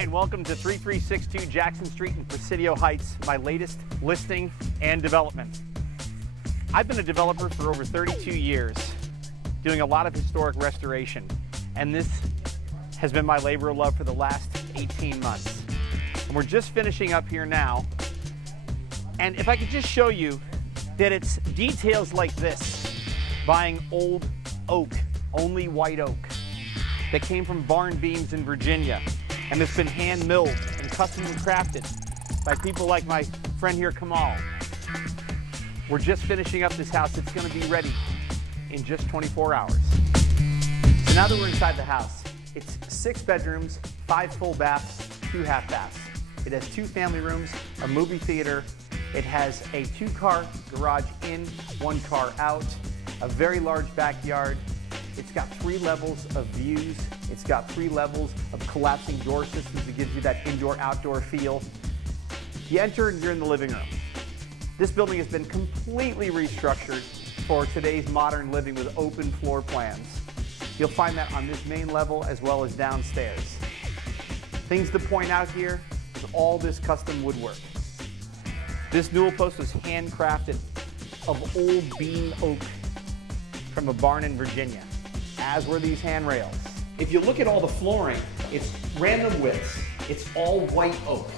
Hi, and welcome to 3362 Jackson Street in Presidio Heights, my latest listing and development. I've been a developer for over 32 years, doing a lot of historic restoration, and this has been my labor of love for the last 18 months. And we're just finishing up here now, and if I could just show you that it's details like this, buying old oak, only white oak, that came from barn beams in Virginia, and it's been hand milled and custom crafted by people like my friend here, Kamal. We're just finishing up this house. It's gonna be ready in just 24 hours. So now that we're inside the house, it's 6 bedrooms, 5 full baths, 2 half baths. It has 2 family rooms, a movie theater. It has a 2-car garage in, 1 car out, a very large backyard. It's got 3 levels of views. It's got 3 levels of collapsing door systems that gives you that indoor-outdoor feel. You enter and you're in the living room. This building has been completely restructured for today's modern living with open floor plans. You'll find that on this main level as well as downstairs. Things to point out here is all this custom woodwork. This newel post was handcrafted of old beam oak from a barn in Virginia, as were these handrails. If you look at all the flooring, it's random widths. It's all white oak.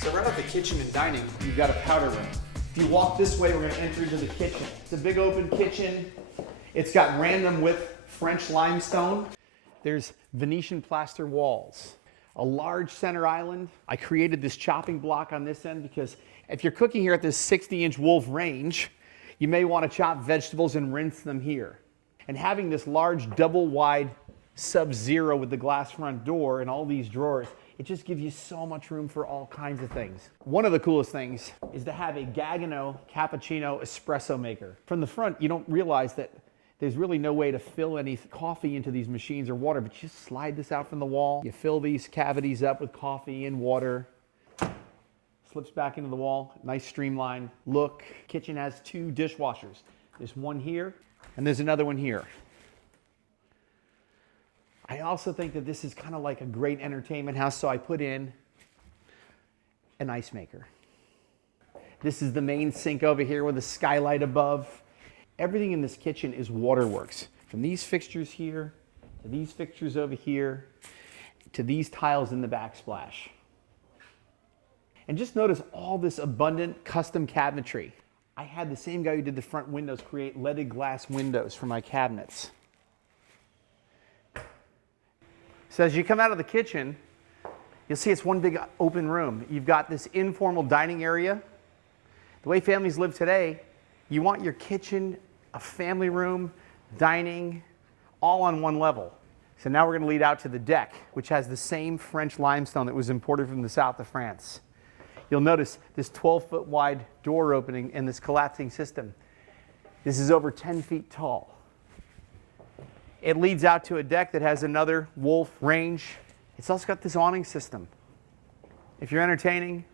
So right off the kitchen and dining, you've got a powder room. If you walk this way, we're gonna enter into the kitchen. It's a big open kitchen. It's got random width French limestone. There's Venetian plaster walls. A large center island. I created this chopping block on this end because if you're cooking here at this 60-inch Wolf range, you may want to chop vegetables and rinse them here. And having this large double wide Sub-Zero with the glass front door and all these drawers, it just gives you so much room for all kinds of things. One of the coolest things is to have a Gagano cappuccino espresso maker. From the front, you don't realize that there's really no way to fill any coffee into these machines or water, but you just slide this out from the wall. You fill these cavities up with coffee and water. Slips back into the wall, nice streamlined look. Kitchen has 2 dishwashers. There's one here, and there's another one here. I also think that this is kind of like a great entertainment house, so I put in an ice maker. This is the main sink over here with a skylight above. Everything in this kitchen is waterworks. From these fixtures here, to these fixtures over here, to these tiles in the backsplash. And just notice all this abundant custom cabinetry. I had the same guy who did the front windows create leaded glass windows for my cabinets. So as you come out of the kitchen, you'll see it's one big open room. You've got this informal dining area. The way families live today, you want your kitchen, a family room, dining, all on one level. So now we're going to lead out to the deck, which has the same French limestone that was imported from the south of France. You'll notice this 12-foot wide door opening in this collapsing system. This is over 10 feet tall. It leads out to a deck that has another Wolf range. It's also got this awning system. If you're entertaining,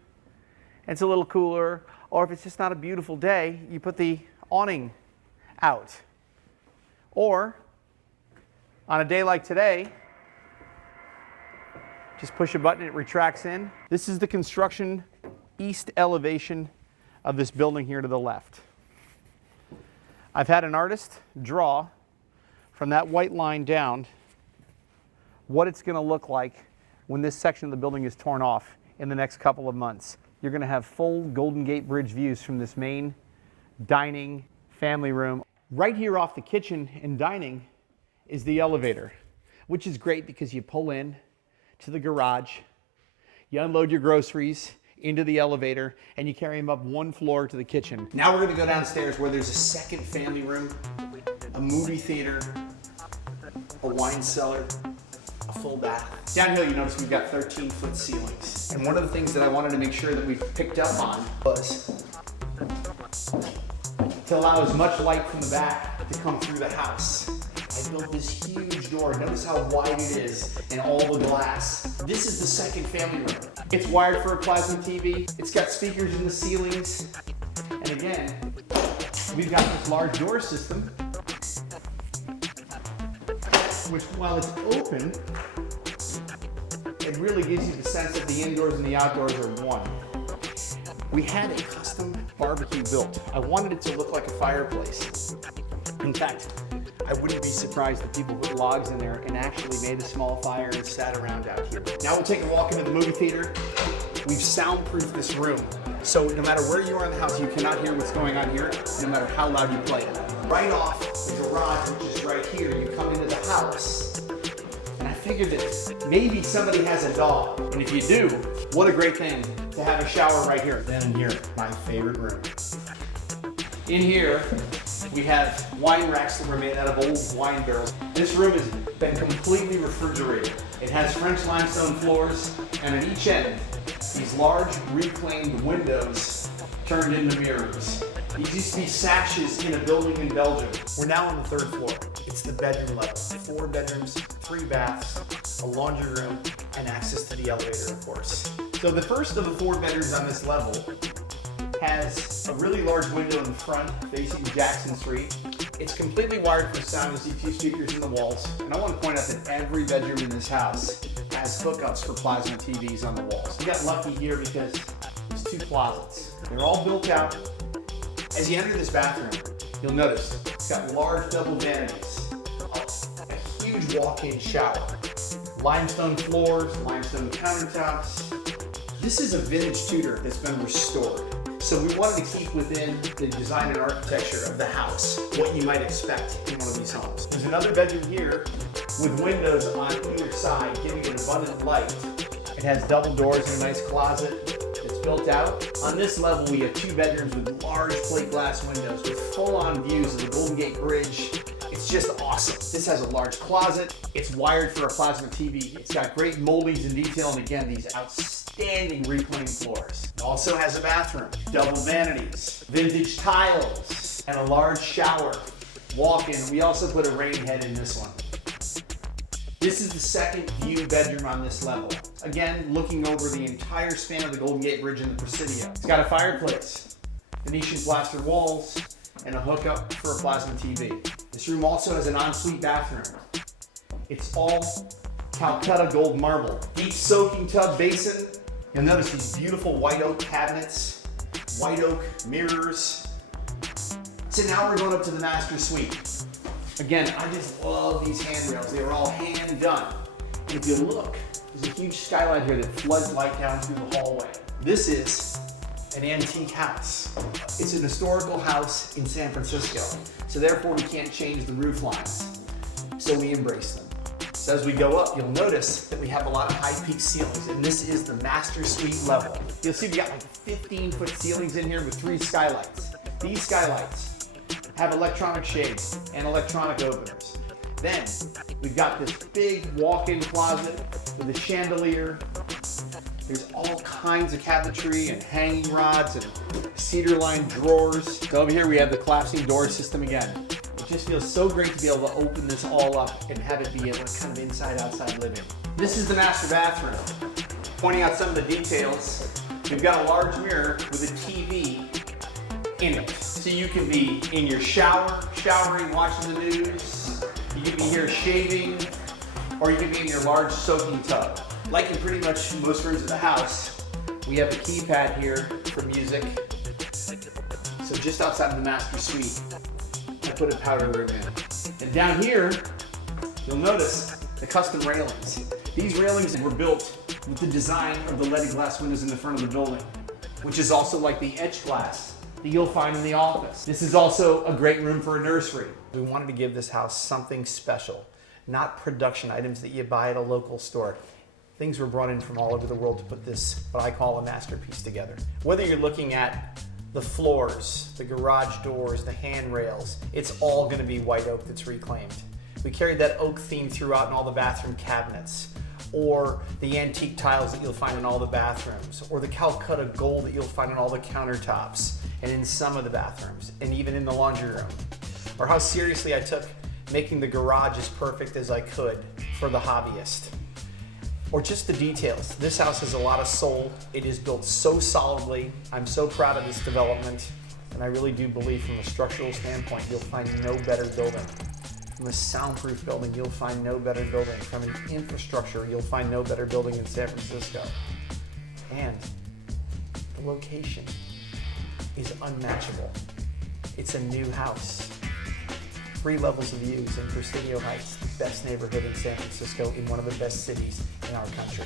it's a little cooler, or if it's just not a beautiful day, you put the awning out. Or, on a day like today, just push a button, it retracts in. This is the construction east elevation of this building here to the left. I've had an artist draw from that white line down what it's going to look like when this section of the building is torn off in the next couple of months. You're going to have full Golden Gate Bridge views from this main dining family room. Right here off the kitchen and dining is the elevator, which is great because you pull in to the garage, you unload your groceries into the elevator, and you carry them up 1 floor to the kitchen. Now we're going to go downstairs where there's a second family room, a movie theater, a wine cellar, a full bath. Down here you notice we've got 13-foot ceilings. And one of the things that I wanted to make sure that we picked up on was to allow as much light from the back to come through the house. I built this huge door. Notice how wide it is and all the glass. This is the second family room. It's wired for a plasma TV. It's got speakers in the ceilings. And again, we've got this large door system, which while it's open, it really gives you the sense that the indoors and the outdoors are one. We had a custom barbecue built. I wanted it to look like a fireplace. In fact, I wouldn't be surprised if people put logs in there and actually made a small fire and sat around out here. Now we'll take a walk into the movie theater. We've soundproofed this room, so no matter where you are in the house, you cannot hear what's going on here, no matter how loud you play it. Right off the garage, which is right here, you come into the house, and I figured that maybe somebody has a dog, and if you do, what a great thing to have a shower right here. Then in here, my favorite room. In here, we have wine racks that were made out of old wine barrels. This room has been completely refrigerated. It has French limestone floors, and at each end, these large reclaimed windows turned into mirrors. These used to be sashes in a building in Belgium. We're now on the 3rd floor. It's the bedroom level. 4 bedrooms, 3 baths, a laundry room, and access to the elevator, of course. So the first of the 4 bedrooms on this level has a really large window in the front facing Jackson Street. It's completely wired for sound. You see 2 speakers in the walls. And I want to point out that every bedroom in this house has hookups for plasma TVs on the walls. We got lucky here because there's 2 closets. They're all built out. As you enter this bathroom, you'll notice it's got large double vanities, a huge walk-in shower, limestone floors, limestone countertops. This is a vintage Tudor that's been restored. So we wanted to keep within the design and architecture of the house what you might expect in one of these homes. There's another bedroom here with windows on either side giving it abundant light. It has double doors and a nice closet. It's built out. On this level, we have 2 bedrooms with large plate glass windows with full-on views of the Golden Gate Bridge. It's just awesome. This has a large closet. It's wired for a plasma TV. It's got great moldings and detail, and again, these outstanding reclaimed floors. It also has a bathroom, double vanities, vintage tiles, and a large shower. Walk-in. We also put a rain head in this one. This is the 2nd view bedroom on this level. Again, looking over the entire span of the Golden Gate Bridge and the Presidio. It's got a fireplace, Venetian plaster walls, and a hookup for a plasma TV. This room also has an ensuite bathroom. It's all Calcutta gold marble. Deep soaking tub basin. You'll notice these beautiful white oak cabinets, white oak mirrors. So now we're going up to the master suite. Again, I just love these handrails. They were all hand done. And if you look, there's a huge skylight here that floods light down through the hallway. This is an antique house. It's an historical house in San Francisco. So therefore we can't change the roof lines. So we embrace them. So as we go up, you'll notice that we have a lot of high peak ceilings, and this is the master suite level. You'll see we got like 15-foot ceilings in here with 3 skylights. These skylights have electronic shades and electronic openers. Then we've got this big walk-in closet with a chandelier. There's all kinds of cabinetry and hanging rods and cedar-lined drawers. So over here we have the collapsing door system again. It just feels so great to be able to open this all up and have it be a kind of inside-outside living. This is the master bathroom. Pointing out some of the details, we've got a large mirror with a TV in it. So you can be in your shower, showering, watching the news. You can be here shaving, or you can be in your large soaking tub. Like in pretty much most rooms of the house, we have a keypad here for music. So just outside of the master suite, I put a powder room in. And down here, you'll notice the custom railings. These railings were built with the design of the leaded glass windows in the front of the building, which is also like the etched glass that you'll find in the office. This is also a great room for a nursery. We wanted to give this house something special, not production items that you buy at a local store. Things were brought in from all over the world to put this, what I call a masterpiece together. Whether you're looking at the floors, the garage doors, the handrails, it's all gonna be white oak that's reclaimed. We carried that oak theme throughout in all the bathroom cabinets, or the antique tiles that you'll find in all the bathrooms, or the Calcutta gold that you'll find in all the countertops, and in some of the bathrooms, and even in the laundry room. Or how seriously I took making the garage as perfect as I could for the hobbyist. Or just the details. This house has a lot of soul. It is built so solidly. I'm so proud of this development, and I really do believe from a structural standpoint, you'll find no better building. From a soundproof building, you'll find no better building. From an infrastructure, you'll find no better building in San Francisco. And the location is unmatchable. It's a new house. 3 levels of views in Presidio Heights, the best neighborhood in San Francisco, in one of the best cities in our country.